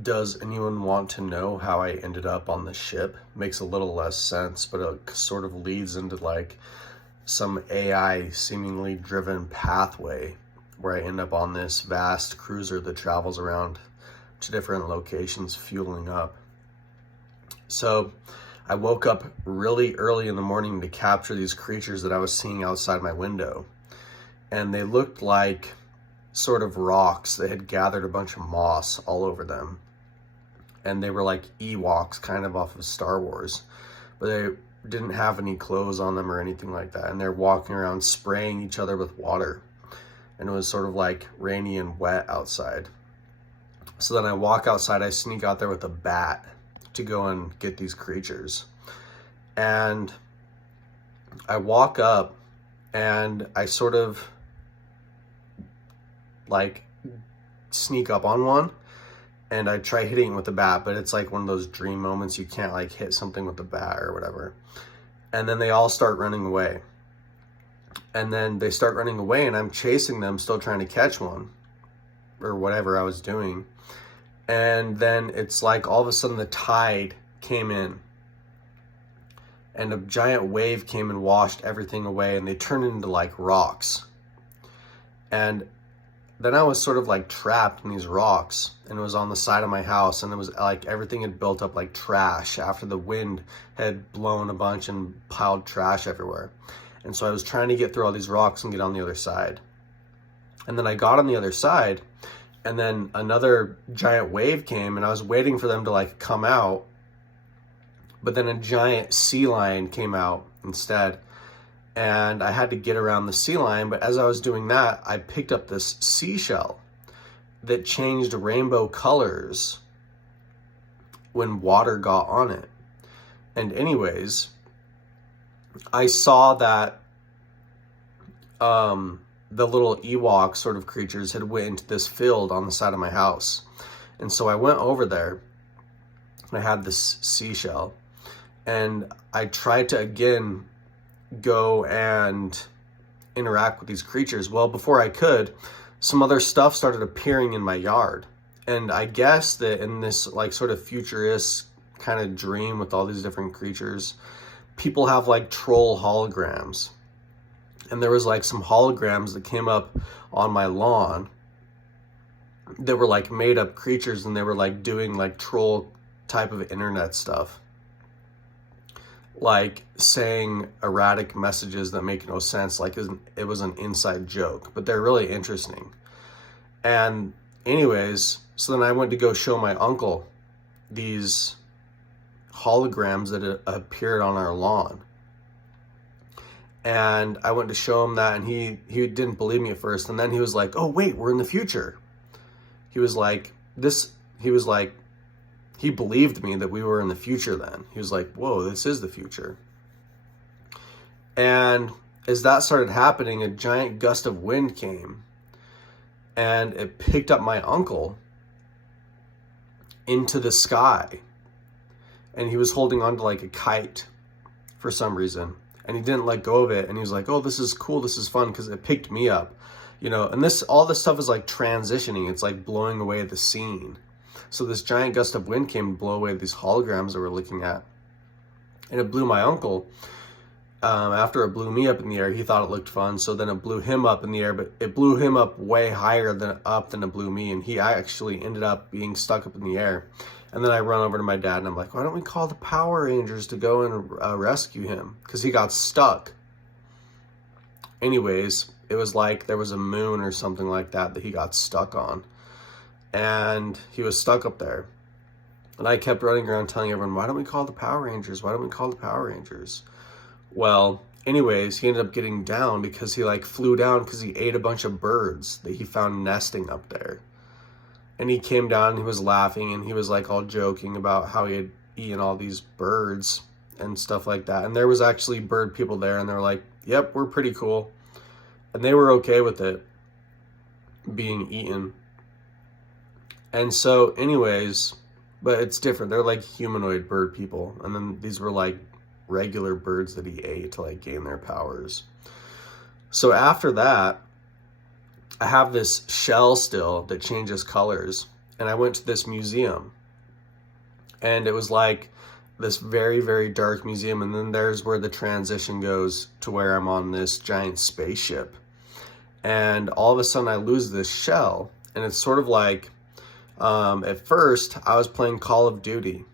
Does anyone want to know how I ended up on the ship? Makes a little less sense, but it sort of leads into like some AI seemingly driven pathway where I end up on this vast cruiser that travels around to different locations, fueling up. So I woke up really early in the morning to capture these creatures that I was seeing outside my window. And they looked like sort of rocks. They had gathered a bunch of moss all over them. And they were like Ewoks, kind of off of Star Wars. But they didn't have any clothes on them or anything like that. And they're walking around spraying each other with water. And it was sort of like rainy and wet outside. So then I walk outside, I sneak out there with a bat to go and get these creatures. And I walk up and I sort of like sneak up on one and I try hitting it with the bat, but it's like one of those dream moments. You can't like hit something with the bat or whatever. And then they all start running away. And then they start running away and I'm chasing them, still trying to catch one or whatever I was doing. And then it's like all of a sudden the tide came in and a giant wave came and washed everything away and they turned into like rocks. And then I was sort of like trapped in these rocks and it was on the side of my house and it was like everything had built up like trash after the wind had blown a bunch and piled trash everywhere. And so I was trying to get through all these rocks and get on the other side. And then I got on the other side and then another giant wave came and I was waiting for them to like come out. But then a giant sea lion came out instead. And I had to get around the sea lion. But as I was doing that, I picked up this seashell that changed rainbow colors when water got on it. And anyways, I saw that the little Ewok sort of creatures had went into this field on the side of my house. And so I went over there and I had this seashell and I tried to again go and interact with these creatures. Well, before I could, some other stuff started appearing in my yard. And I guess that in this like sort of futurist kind of dream with all these different creatures, people have like troll holograms. And there was like some holograms that came up on my lawn that were like made up creatures and they were like doing like troll type of internet stuff. Like saying erratic messages that make no sense, like it was an inside joke, but they're really interesting. And anyways, so then I went to go show my uncle these holograms that had appeared on our lawn. And I went to show him that and he didn't believe me at first. And then he was like, oh wait, we're in the future. He believed me that we were in the future then. He was like, whoa, this is the future. And as that started happening, a giant gust of wind came and it picked up my uncle into the sky. And he was holding on to like a kite for some reason. And he didn't let go of it. And he was like, oh, this is cool. This is fun because it picked me up, you know, and all this stuff is like transitioning. It's like blowing away the scene. So this giant gust of wind came and blew away these holograms that we're looking at. And it blew my uncle. After it blew me up in the air, he thought it looked fun. So then it blew him up in the air, but it blew him up way higher than it blew me. And he actually ended up being stuck up in the air. And then I run over to my dad and I'm like, why don't we call the Power Rangers to go and rescue him? Because he got stuck. Anyways, it was like there was a moon or something like that he got stuck on. And he was stuck up there. And I kept running around telling everyone, why don't we call the Power Rangers? Why don't we call the Power Rangers? Well, anyways, he ended up getting down because he like flew down because he ate a bunch of birds that he found nesting up there. And he came down and he was laughing and he was like all joking about how he had eaten all these birds and stuff like that. And there was actually bird people there and they were like, yep, we're pretty cool. And they were okay with it being eaten. And so anyways, but it's different. They're like humanoid bird people. And then these were like regular birds that he ate to like gain their powers. So after that, I have this shell still that changes colors. and I went to this museum, and it was like this very, very dark museum, and then there's where the transition goes to where I'm on this giant spaceship. And all of a sudden I lose this shell, and it's sort of like, at first I was playing Call of Duty,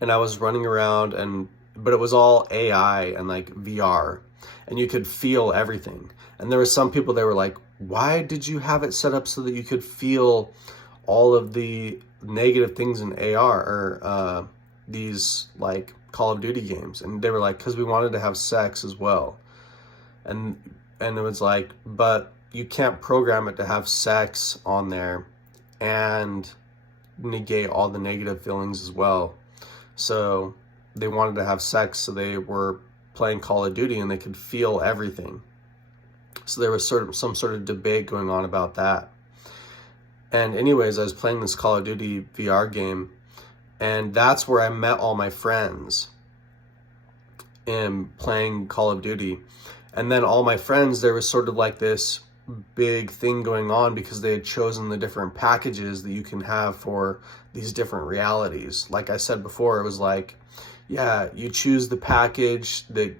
and I was running around, but it was all AI and like VR, and you could feel everything. And there were some people that were like, why did you have it set up so that you could feel all of the negative things in AR or these like Call of Duty games? And they were like, because we wanted to have sex as well. And it was like, but you can't program it to have sex on there and negate all the negative feelings as well. So they wanted to have sex, so they were playing Call of Duty and they could feel everything. So there was some sort of debate going on about that. And anyways, I was playing this Call of Duty VR game, and that's where I met all my friends in playing Call of Duty. And then all my friends, there was sort of like this big thing going on because they had chosen the different packages that you can have for these different realities. Like I said before, it was like, yeah, you choose the package that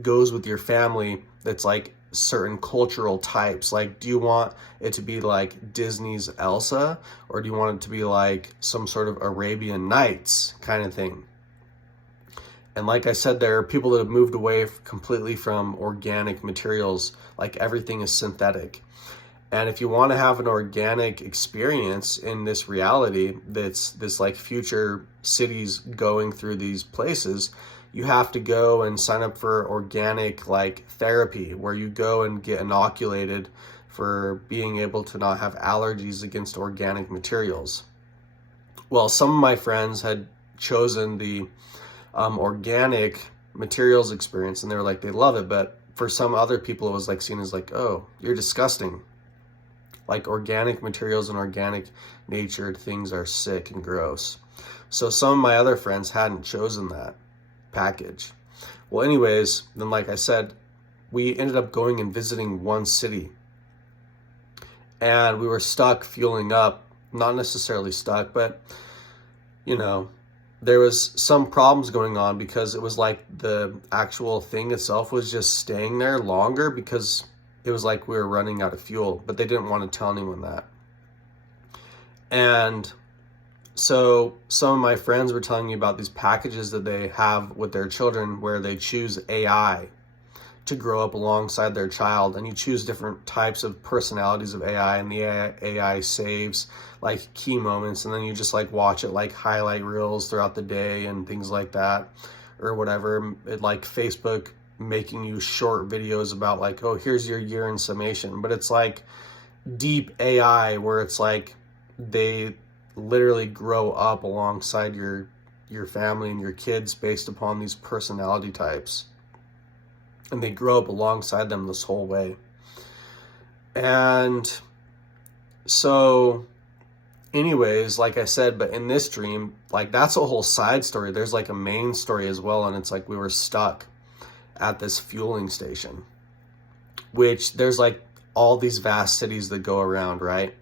goes with your family that's like certain cultural types. Like, do you want it to be like Disney's Elsa, or do you want it to be like some sort of Arabian Nights kind of thing? And like I said, there are people that have moved away completely from organic materials, like everything is synthetic. And if you want to have an organic experience in this reality, that's this like future cities going through these places, you have to go and sign up for organic like therapy, where you go and get inoculated for being able to not have allergies against organic materials. Well, some of my friends had chosen the organic materials experience, and they were like, they love it. But for some other people, it was like seen as like, oh, you're disgusting. Like, organic materials and organic natured things are sick and gross. So some of my other friends hadn't chosen that package. Well, anyways, then like I said, we ended up going and visiting one city, and we were stuck fueling up. Not necessarily stuck, but you know, there was some problems going on because it was like the actual thing itself was just staying there longer because it was like we were running out of fuel, but they didn't want to tell anyone that. And so some of my friends were telling me about these packages that they have with their children where they choose AI to grow up alongside their child, and you choose different types of personalities of AI, and the AI saves like key moments, and then you just like watch it like highlight reels throughout the day and things like that, or whatever. It like Facebook making you short videos about like, oh, here's your year in summation. But it's like deep AI where it's like they literally grow up alongside your family and your kids based upon these personality types, and they grow up alongside them this whole way. And so anyways, like I said, but in this dream, like that's a whole side story. There's like a main story as well, and it's like we were stuck at this fueling station, which there's like all these vast cities that go around, right,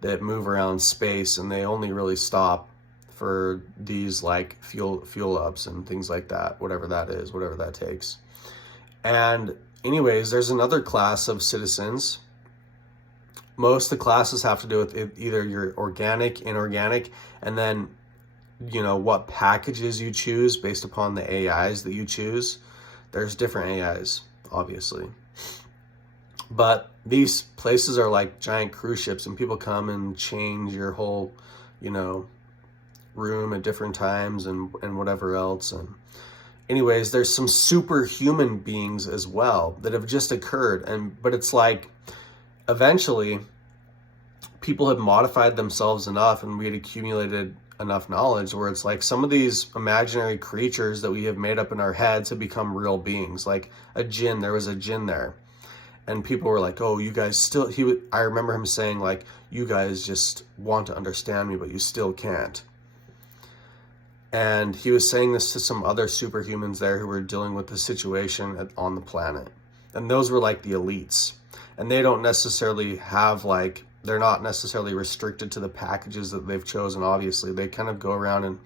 that move around space, and they only really stop for these like fuel ups and things like that, whatever that is, whatever that takes. And anyways, there's another class of citizens. Most of the classes have to do with either your organic, inorganic, and then, you know, what packages you choose based upon the AIs that you choose. There's different AIs, obviously. But these places are like giant cruise ships, and people come and change your whole, you know, room at different times and whatever else. And anyways, there's some superhuman beings as well that have just occurred. But it's like, eventually, people have modified themselves enough, and we had accumulated enough knowledge where it's like some of these imaginary creatures that we have made up in our heads have become real beings. Like a jinn, there was a jinn there. And people were like, oh, you guys still, I remember him saying like, you guys just want to understand me, but you still can't. And he was saying this to some other superhumans there who were dealing with the situation on the planet. And those were like the elites. And they don't necessarily have like they're not necessarily restricted to the packages that they've chosen. Obviously, they kind of go around and,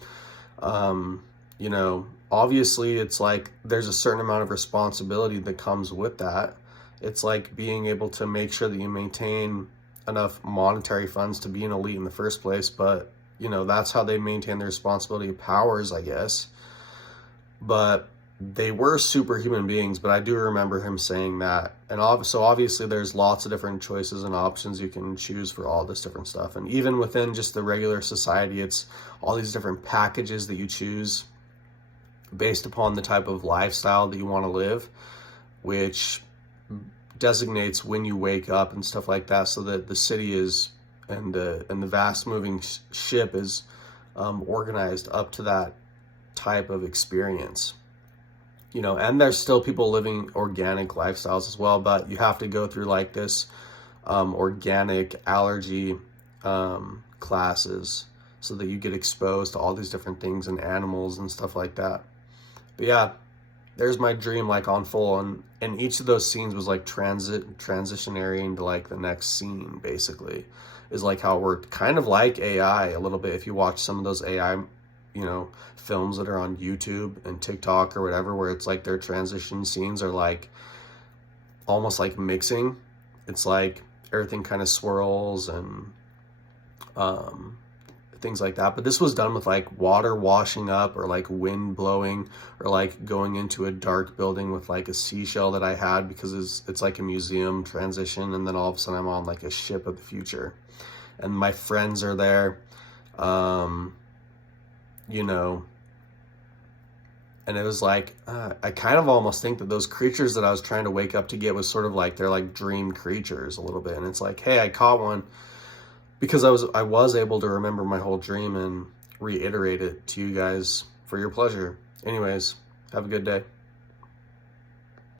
you know, obviously it's like there's a certain amount of responsibility that comes with that. It's like being able to make sure that you maintain enough monetary funds to be an elite in the first place. But, you know, that's how they maintain their responsibility of powers, I guess. But they were superhuman beings, but I do remember him saying that. And so obviously there's lots of different choices and options you can choose for all this different stuff. And even within just the regular society, it's all these different packages that you choose based upon the type of lifestyle that you want to live, which designates when you wake up and stuff like that, so that the city is, and the vast moving ship is organized up to that type of experience. You know, and there's still people living organic lifestyles as well, but you have to go through like this organic allergy classes so that you get exposed to all these different things and animals and stuff like that. But yeah, there's my dream like on full, and each of those scenes was like transitionary into like the next scene, basically, is like how it worked. Kind of like AI a little bit if you watch some of those AI, you know, films that are on YouTube and TikTok or whatever, where it's like their transition scenes are like almost like mixing. It's like everything kind of swirls and things like that. But this was done with like water washing up, or like wind blowing, or like going into a dark building with like a seashell that I had, because it's like a museum transition, and then all of a sudden I'm on like a ship of the future and my friends are there, you know. And it was like, I kind of almost think that those creatures that I was trying to wake up to get was sort of like, they're like dream creatures a little bit. And it's like, hey, I caught one because I was able to remember my whole dream and reiterate it to you guys for your pleasure. Anyways, have a good day.